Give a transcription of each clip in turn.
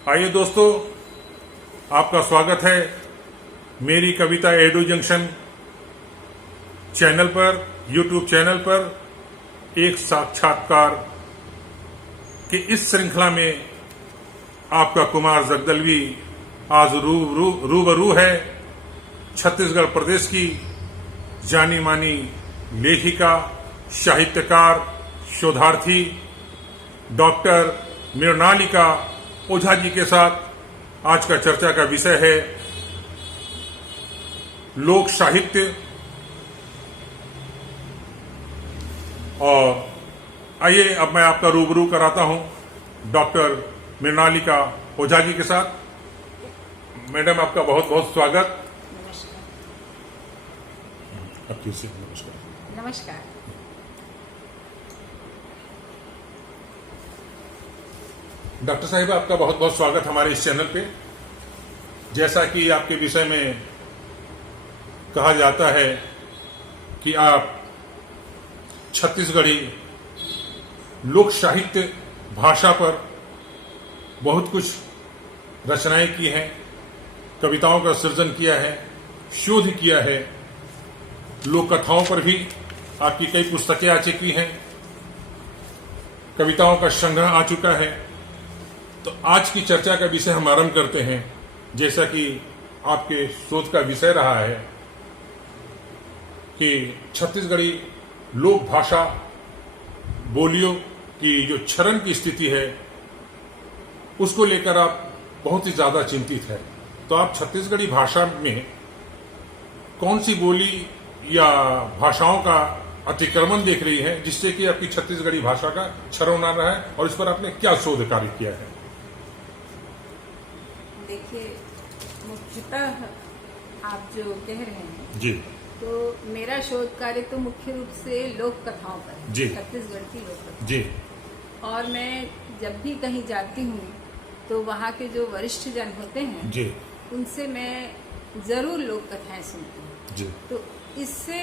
आइए दोस्तों, आपका स्वागत है मेरी कविता एडू जंक्शन चैनल पर, यूट्यूब चैनल पर। एक साक्षात्कार की इस श्रृंखला में आपका कुमार जगदलवी आज रूबरू है छत्तीसगढ़ प्रदेश की जानी मानी लेखिका, साहित्यकार, शोधार्थी डॉक्टर मृणालिका ओझा जी के साथ। आज का चर्चा का विषय है लोक साहित्य। और आइए अब मैं आपका रूबरू कराता हूं डॉक्टर मृणालिका ओझा जी के साथ। मैडम, आपका बहुत बहुत स्वागत। नमस्कार। नमस्कार। डॉक्टर साहिबा, आपका बहुत बहुत स्वागत हमारे इस चैनल पे। जैसा कि आपके विषय में कहा जाता है कि आप छत्तीसगढ़ी लोक साहित्य भाषा पर बहुत कुछ रचनाएं की हैं, कविताओं का सृजन किया है, शोध किया है। लोक कथाओं पर भी आपकी कई पुस्तकें आ चुकी हैं, कविताओं का संग्रह आ चुका है। तो आज की चर्चा का विषय हम आरंभ करते हैं। जैसा कि आपके शोध का विषय रहा है कि छत्तीसगढ़ी लोक भाषा बोलियों की जो क्षरण की स्थिति है, उसको लेकर आप बहुत ही ज्यादा चिंतित है। तो आप छत्तीसगढ़ी भाषा में कौन सी बोली या भाषाओं का अतिक्रमण देख रही है जिससे कि आपकी छत्तीसगढ़ी भाषा का क्षरण आ रहा है, और इस पर आपने क्या शोध कार्य किया है? देखिए, मुख्यतः आप जो कह रहे हैं जी, तो मेरा शोध कार्य तो मुख्य रूप से लोक कथाओं पर है, जी, छत्तीसगढ़ की लोक कथा। जी। और मैं जब भी कहीं जाती हूँ तो वहाँ के जो वरिष्ठ जन होते हैं जी, उनसे मैं जरूर लोक कथाएं सुनती हूँ। जी। तो इससे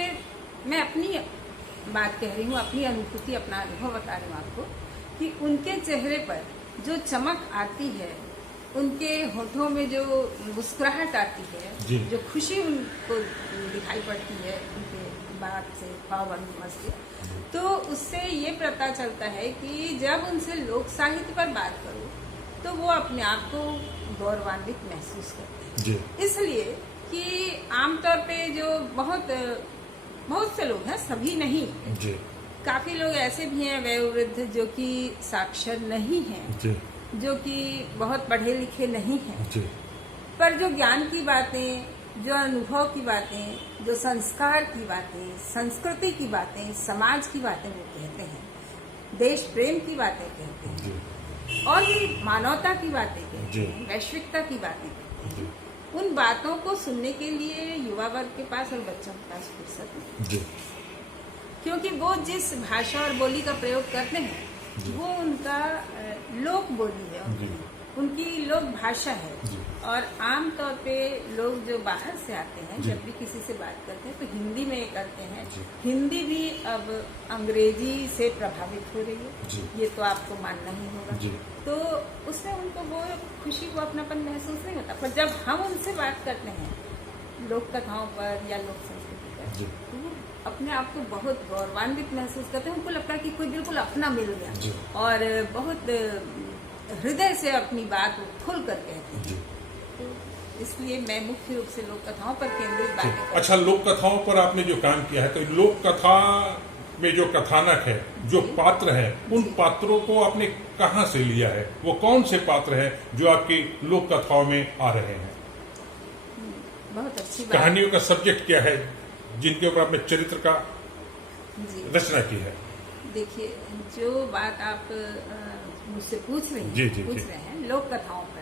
मैं अपनी बात कह रही हूँ, अपनी अनुभूति, अपना अनुभव बता रही हूँ आपको कि उनके चेहरे पर जो चमक आती है, उनके होठों में जो मुस्कुराहट आती है, जो खुशी उनको दिखाई पड़ती है उनके बात से, भाव से, तो उससे ये पता चलता है कि जब उनसे लोक साहित्य पर बात करूं तो वो अपने आप को गौरवान्वित महसूस करते हैं। इसलिए कि आमतौर पे जो बहुत से लोग हैं, सभी नहीं, काफी लोग ऐसे भी हैं वयोवृद्ध जो कि साक्षर नहीं हैं, जो कि बहुत पढ़े लिखे नहीं हैं, पर जो ज्ञान की बातें, जो अनुभव की बातें, जो संस्कार की बातें, संस्कृति की बातें, समाज की बातें वो कहते हैं, देश प्रेम की बातें कहते हैं, और भी मानवता की बातें कहते हैं, वैश्विकता की बातें कहते हैं। उन बातों को सुनने के लिए युवा वर्ग के पास और बच्चों के पास फुर्सत नहीं, क्योंकि वो जिस भाषा और बोली का प्रयोग करते हैं वो उनका लोक बोली है, उनकी लोक भाषा है। और आम तौर पे लोग जो बाहर से आते हैं, जब भी किसी से बात करते हैं तो हिंदी में करते हैं। हिंदी भी अब अंग्रेजी से प्रभावित हो रही है, ये तो आपको मानना ही होगा। तो उसमें उनको वो खुशी, वो अपनापन महसूस नहीं होता। पर जब हम उनसे बात करते हैं लोक कथाओं पर या लोक संस्कृति पर, तो वो अपने आप को बहुत गौरवान्वित महसूस करते हैं। उनको लगता है कि कोई बिल्कुल अपना मिल गया, और बहुत हृदय से अपनी बात खुल कर कहते हैं। तो इसलिए मैं मुख्य रूप से लोक कथाओं पर केंद्रित बातें करती हूं। अच्छा, लोक कथाओं पर आपने जो काम किया है, तो लोक कथा में जो कथानक है, जो पात्र है, उन पात्रों को आपने कहाँ से लिया है? वो कौन से पात्र हैं जो आपकी लोक कथाओं में आ रहे हैं? बहुत अच्छी बात। कहानियों का सब्जेक्ट क्या है जिनके ऊपर आपने चरित्र का रचना की है? देखिए, जो बात आप मुझसे पूछ रहे हैं लोक कथाओं पर,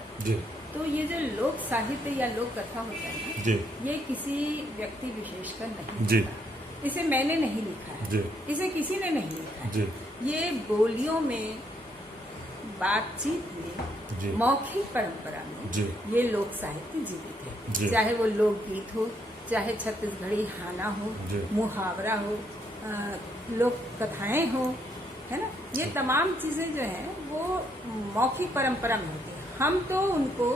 तो ये जो लोक साहित्य या लोक कथा होता है ना, ये किसी व्यक्ति विशेष का नहीं होता। इसे मैंने नहीं लिखा है, इसे किसी ने नहीं लिखा है। ये बोलियों में, बातचीत में, मौखिक परंपरा में ये लोक साहित्य जीवित है। चाहे वो लोकगीत हो, चाहे छत्तीसगढ़ी हाना हो, मुहावरा हो, लोक कथाएं हो, है ना, ये तमाम चीजें जो हैं वो मौखिक परंपरा में होती है। हम तो उनको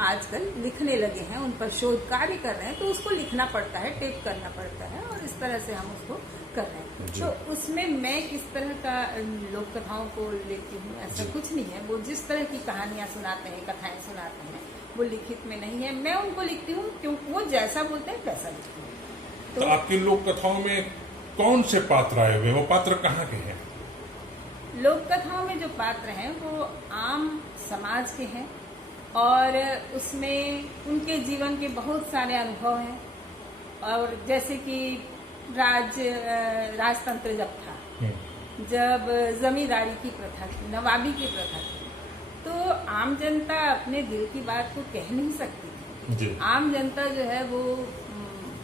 आजकल लिखने लगे हैं, उन पर शोध कार्य कर रहे हैं, तो उसको लिखना पड़ता है, टेप करना पड़ता है, और इस तरह से हम उसको कर रहे हैं। तो उसमें मैं किस तरह का लोक कथाओं को लेती हूँ, ऐसा कुछ नहीं है। वो जिस तरह की कहानियां सुनाते हैं, कथाएं सुनाते हैं, वो लिखित में नहीं है। मैं उनको लिखती हूँ क्योंकि वो जैसा बोलते हैं वैसा लिखती हूँ। तो आपकी लोक कथाओं में कौन से पात्र आए हुए, वो पात्र कहाँ के हैं? लोक कथाओं में जो पात्र हैं वो आम समाज के हैं, और उसमें उनके जीवन के बहुत सारे अनुभव हैं। और जैसे कि राजतंत्र जब था, जब जमींदारी की प्रथा थी, नवाबी की प्रथा थी, तो आम जनता अपने दिल की बात को कह नहीं सकती थी। आम जनता जो है वो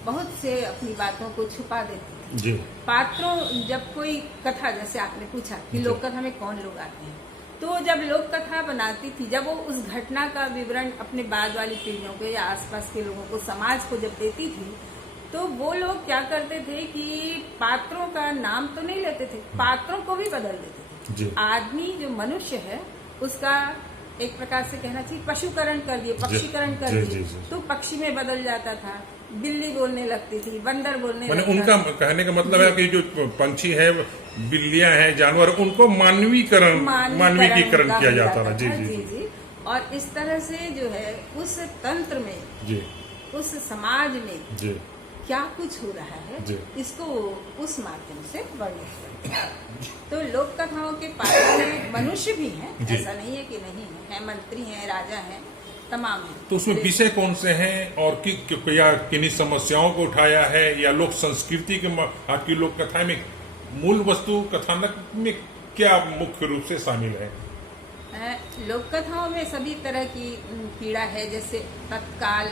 बहुत से अपनी बातों को छुपा देती थी। पात्रों, जब कोई कथा, जैसे आपने पूछा कि लोक कथा में कौन लोग आते हैं, तो जब लोक कथा बनाती थी, जब वो उस घटना का विवरण अपने बाद वाली पीढ़ियों को या आसपास के लोगों को, समाज को जब देती थी, तो वो लोग क्या करते थे कि पात्रों का नाम तो नहीं लेते थे, पात्रों को भी बदल देते थे। आदमी जो मनुष्य है उसका एक प्रकार से कहना चाहिए पशुकरण कर दिए, पक्षीकरण कर दिए, तो पक्षी में बदल जाता था, बिल्ली बोलने लगती थी, बंदर बोलने लगता था। उनका कहने का मतलब है कि जो पंछी है, बिल्लियां हैं, जानवर, उनको मानवीकरण किया जाता था। जी। और इस तरह से जो है उस तंत्र में, उस समाज में क्या कुछ हो रहा है, इसको उस माध्यम से वर्णित करते हैं। तो लोक कथाओं के पात्र में मनुष्य भी हैं, ऐसा नहीं है कि नहीं है, मंत्री हैं, राजा हैं, तमाम है। तो उसमें विषय कौन से हैं, और या किन्हीं समस्याओं को उठाया है, या लोक संस्कृति के आपकी लोक कथा में मूल वस्तु कथानक में क्या मुख्य रूप से शामिल है? लोक कथाओं में सभी तरह की पीड़ा है। जैसे तत्काल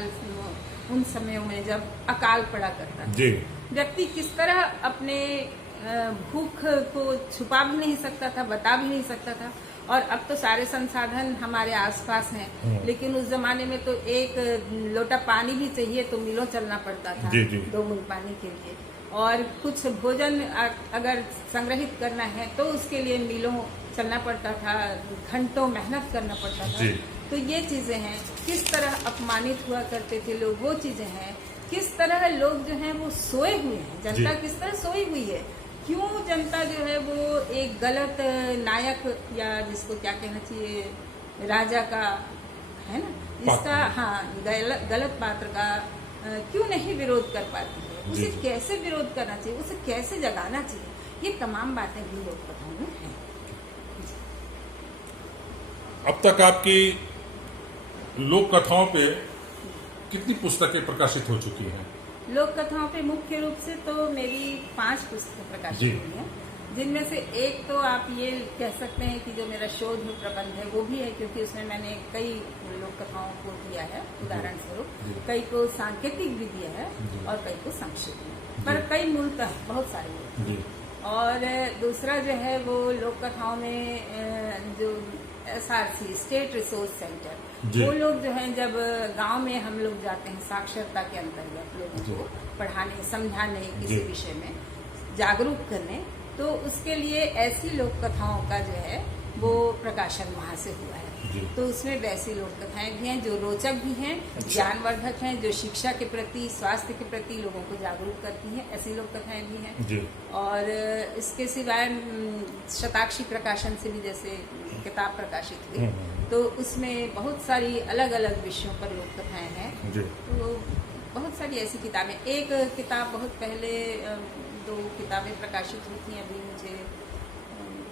उन समयों में जब अकाल पड़ा करता था, व्यक्ति किस तरह अपने भूख को छुपा भी नहीं सकता था, बता भी नहीं सकता था। और अब तो सारे संसाधन हमारे आसपास हैं, लेकिन उस जमाने में तो एक लोटा पानी भी चाहिए तो मीलों चलना पड़ता था 2 बूंद पानी के लिए। और कुछ भोजन अगर संग्रहित करना है तो उसके लिए मीलों चलना पड़ता था, घंटों मेहनत करना पड़ता था। तो ये चीजें हैं, किस तरह अपमानित हुआ करते थे लोग, वो चीजें हैं। किस तरह लोग जो हैं वो सोए हुए हैं, जनता किस तरह सोई हुई है, क्यों जनता जो है वो एक गलत नायक, या जिसको क्या कहना चाहिए, राजा का, है ना, इसका, गलत पात्र का क्यों नहीं विरोध कर पाती है, उसे कैसे विरोध करना चाहिए, उसे कैसे जगाना चाहिए, ये तमाम बातें भी लोक कथाओं में हैं। अब तक आपकी लोक कथाओं पे कितनी पुस्तकें प्रकाशित हो चुकी हैं? लोक कथाओं पे मुख्य रूप से तो मेरी 5 पुस्तकें प्रकाशित हुई हैं, जिनमें से एक तो आप ये कह सकते हैं कि जो मेरा शोध प्रबंध है वो भी है, क्योंकि उसमें मैंने कई लोक कथाओं को दिया है, उदाहरण स्वरूप कई को सांकेतिक भी दिया है और कई को संक्षिप्त में, पर कई मूलतः बहुत सारे। और दूसरा जो है वो लोक कथाओं में जो SRC, स्टेट रिसोर्स सेंटर, वो लोग जो हैं जब गांव में हम लोग जाते हैं साक्षरता के अंतर्गत लोगों को पढ़ाने, समझाने, किसी विषय में जागरूक करने, तो उसके लिए ऐसी लोक कथाओं का जो है वो प्रकाशन वहां से हुआ है। तो उसमें वैसी लोक कथाएं भी हैं जो रोचक भी हैं, ज्ञानवर्धक हैं, जो शिक्षा के प्रति, स्वास्थ्य के प्रति लोगों को जागरूक करती हैं, ऐसी लोक कथाएं भी हैं। और इसके सिवाय शताक्षी प्रकाशन से भी जैसे किताब प्रकाशित हुई, तो उसमें बहुत सारी अलग अलग विषयों पर लोक कथाएं हैं। तो बहुत सारी ऐसी किताबें, एक किताब बहुत पहले 2 किताबें प्रकाशित हुई थी, अभी मुझे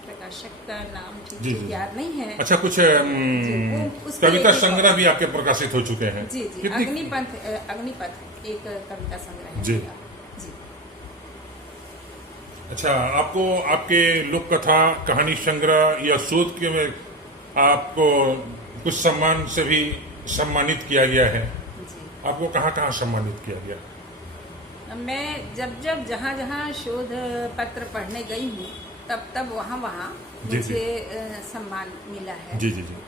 प्रकाशक का नाम ठीक याद नहीं है। अच्छा, कुछ कविता संग्रह भी आपके प्रकाशित हो चुके हैं? जी। अग्निपथ एक कविता संग्रह है। जी। अच्छा, आपको आपके लोक कथा, कहानी संग्रह या शोध के में आपको कुछ सम्मान से भी सम्मानित किया गया है? आपको कहाँ कहाँ सम्मानित किया गया? मैं जब जहाँ शोध पत्र पढ़ने गई हूँ, तब वहाँ मुझे सम्मान मिला है।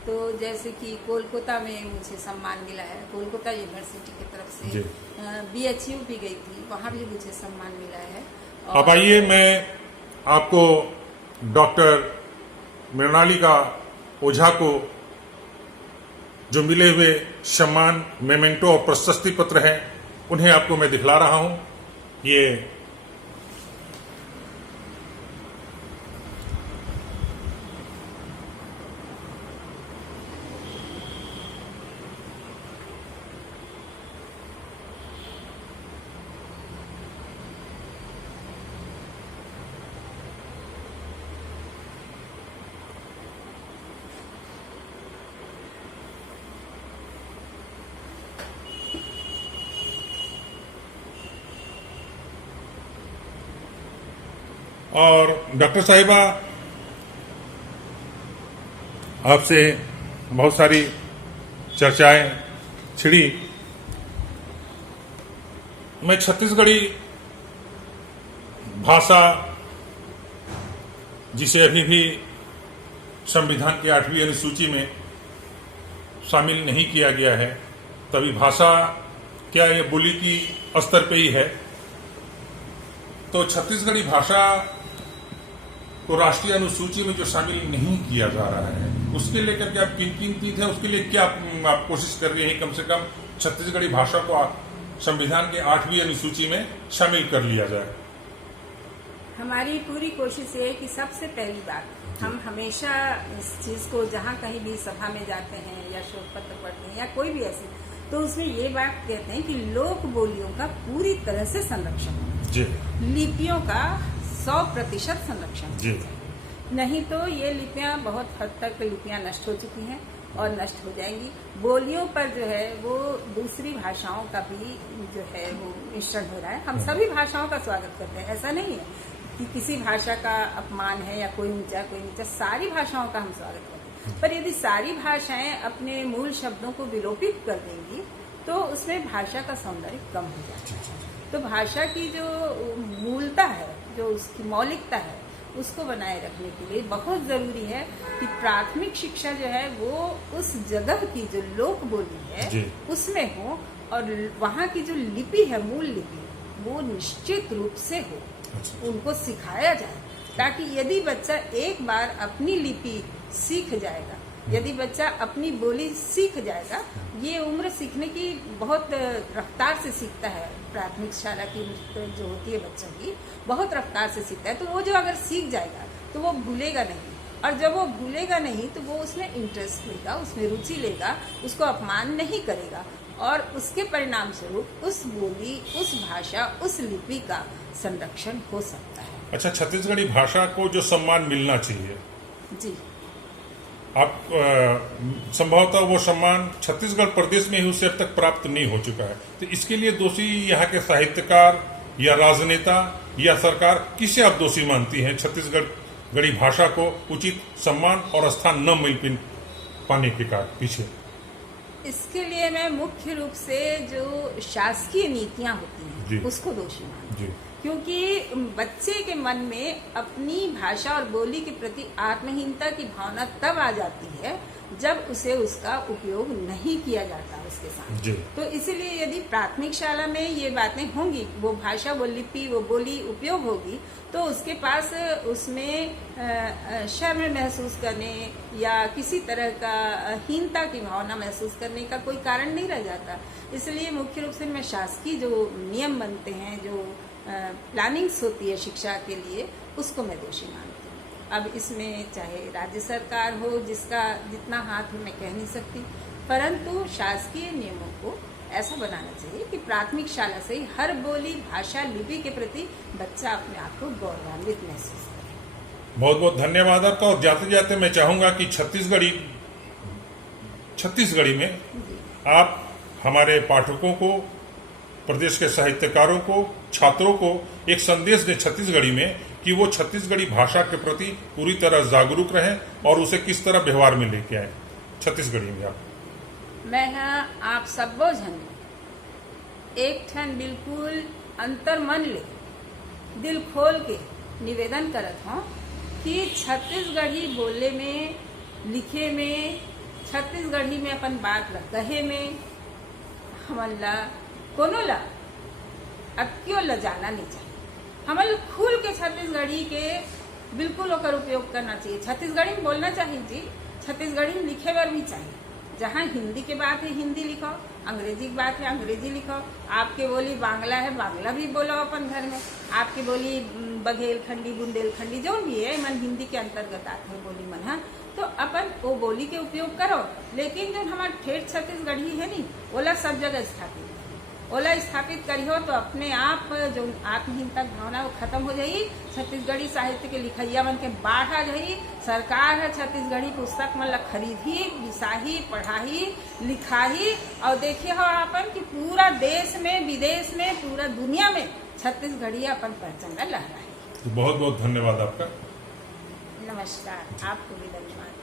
तो जैसे कि कोलकाता में मुझे सम्मान मिला है, कोलकाता यूनिवर्सिटी की तरफ से। BHU भी गई थी, वहाँ भी मुझे सम्मान मिला है। अब आइए, मैं आपको डॉक्टर मृणालिका ओझा को जो मिले हुए सम्मान, मेमेंटो और प्रशस्ति पत्र हैं, उन्हें आपको मैं दिखला रहा हूं। ये और डॉक्टर साहिबा, आपसे बहुत सारी चर्चाएं छिड़ी। मैं छत्तीसगढ़ी भाषा, जिसे अभी भी संविधान की 8वीं अनुसूची में शामिल नहीं किया गया है, तभी भाषा क्या ये बोली की स्तर पे ही है, तो छत्तीसगढ़ी भाषा को राष्ट्रीय अनुसूची में जो शामिल नहीं किया जा रहा है, उसके लेकर के आप किन चीज है, उसके लिए क्या आप कोशिश कर रहे हैं कम से कम छत्तीसगढ़ी भाषा को संविधान के 8वीं अनुसूची में शामिल कर लिया जाए? हमारी पूरी कोशिश ये है कि सबसे पहली बात, हम हमेशा इस चीज को जहाँ कहीं भी सभा में जाते हैं या शोध पत्र पढ़ते हैं या कोई भी ऐसी, तो उसमें ये बात कहते हैं कि लोक बोलियों का पूरी तरह से संरक्षण होना चाहिए, लिपियों का 100% संरक्षण जी। नहीं तो ये लिपियां बहुत हद तक लिपियां नष्ट हो चुकी हैं और नष्ट हो जाएंगी। बोलियों पर जो है वो दूसरी भाषाओं का भी जो है वो मिश्रण हो रहा है। हम सभी भाषाओं का स्वागत करते हैं, ऐसा नहीं है कि किसी भाषा का अपमान है या कोई ऊंचा कोई नीचा, सारी भाषाओं का हम स्वागत करते हैं। पर यदि सारी भाषाएं अपने मूल शब्दों को विलोपित कर देंगी तो उसमें भाषा का सौंदर्य कम हो जाता है। तो भाषा की जो मूलता है, जो उसकी मौलिकता है, उसको बनाए रखने के लिए बहुत जरूरी है कि प्राथमिक शिक्षा जो है वो उस जगह की जो लोक बोली है उसमें हो, और वहाँ की जो लिपि है, मूल लिपि, वो निश्चित रूप से हो, उनको सिखाया जाए, ताकि यदि बच्चा एक बार अपनी लिपि सीख जाएगा, यदि बच्चा अपनी बोली सीख जाएगा, ये उम्र सीखने की बहुत रफ्तार से सीखता है। प्राथमिक शाला की जो होती है बच्चा की, बहुत रफ्तार से सीखता है। तो वो जो अगर सीख जाएगा तो वो भूलेगा नहीं, और जब वो भूलेगा नहीं तो वो उसमें इंटरेस्ट लेगा, उसमें रुचि लेगा, उसको अपमान नहीं करेगा, और उसके परिणाम स्वरूप उस बोली, उस भाषा, उस लिपि का संरक्षण हो सकता है। अच्छा, छत्तीसगढ़ी भाषा को जो सम्मान मिलना चाहिए जी, आप संभवतः वो सम्मान छत्तीसगढ़ प्रदेश में ही उसे अब तक प्राप्त नहीं हो चुका है, तो इसके लिए दोषी यहाँ के साहित्यकार या राजनेता या सरकार, किसे आप दोषी मानती हैं छत्तीसगढ़ी भाषा को उचित सम्मान और स्थान न मिल पाने के पीछे? इसके लिए मैं मुख्य रूप से जो शासकीय नीतियां होती हैं उसको दोषी मानती हूँ, क्योंकि बच्चे के मन में अपनी भाषा और बोली के प्रति आत्महीनता की भावना तब आ जाती है जब उसे उसका उपयोग नहीं किया जाता उसके साथ। तो इसीलिए यदि प्राथमिक शाला में ये बातें होंगी, वो भाषा, वो लिपि, वो बोली उपयोग होगी, तो उसके पास उसमें शर्म महसूस करने या किसी तरह का हीनता की भावना महसूस करने का कोई कारण नहीं रह जाता। इसलिए मुख्य रूप से मैं शासकीय जो नियम बनते हैं, जो प्लानिंग्स होती है शिक्षा के लिए, उसको मैं दोषी मानती हूँ। अब इसमें चाहे राज्य सरकार हो, जिसका जितना हाथ हो मैं कह नहीं सकती, परंतु शासकीय नियमों को ऐसा बनाना चाहिए कि प्राथमिक शाला से ही हर बोली, भाषा, लिपि के प्रति बच्चा अपने आप को गौरवान्वित महसूस करे। बहुत बहुत धन्यवाद आपका। और जाते जाते मैं चाहूंगा कि छत्तीसगढ़ी में आप हमारे पाठकों को, प्रदेश के साहित्यकारों को, छात्रों को एक संदेश दें छत्तीसगढ़ी में कि वो छत्तीसगढ़ी भाषा के प्रति पूरी तरह जागरूक रहें और उसे किस तरह व्यवहार में लेके आए छत्तीसगढ़ी में। आप मैं आप सबो झन एक ठन बिल्कुल अंतर मन ले, दिल खोल के निवेदन करत हूँ कि छत्तीसगढ़ी बोले में, लिखे में, छत्तीसगढ़ी में अपन बात कहे में हमन ला कोनो ला अक्यों ल जाना नहीं चाहिए। हमन खुल के छत्तीसगढ़ी के बिल्कुल ओकर उपयोग करना चाहिए। छत्तीसगढ़ी में बोलना चाहिए जी, छत्तीसगढ़ी में लिखे बर भी चाहिए, जहाँ हिंदी की बात है हिंदी लिखो, अंग्रेजी की बात है अंग्रेजी लिखो। आपके बोली बांग्ला है बांग्ला भी बोलो अपन घर में। आपकी बोली बघेलखंडी बुंदेलखंडी जो भी है मन हिंदी के अंतर्गत आते हैं बोली मन। हाँ, तो अपन वो बोली के उपयोग करो, लेकिन जो हमारे ठेठ छत्तीसगढ़ी है नी ओला सब जगह स्थापित ओला स्थापित करी हो तो अपने आप जो आत्महीनता भावना वो खत्म हो जाई। छत्तीसगढ़ी साहित्य के लिखैया मन के बाढ़ आ जाई। सरकार है छत्तीसगढ़ी पुस्तक मन ला खरीदी, बिसाही, पढ़ाही, लिखाही और देखिए हो अपन कि पूरा देश में विदेश में पूरा दुनिया में छत्तीसगढ़ी अपन पहचान लहराई। बहुत बहुत धन्यवाद आपका। नमस्कार, आपको भी धन्यवाद।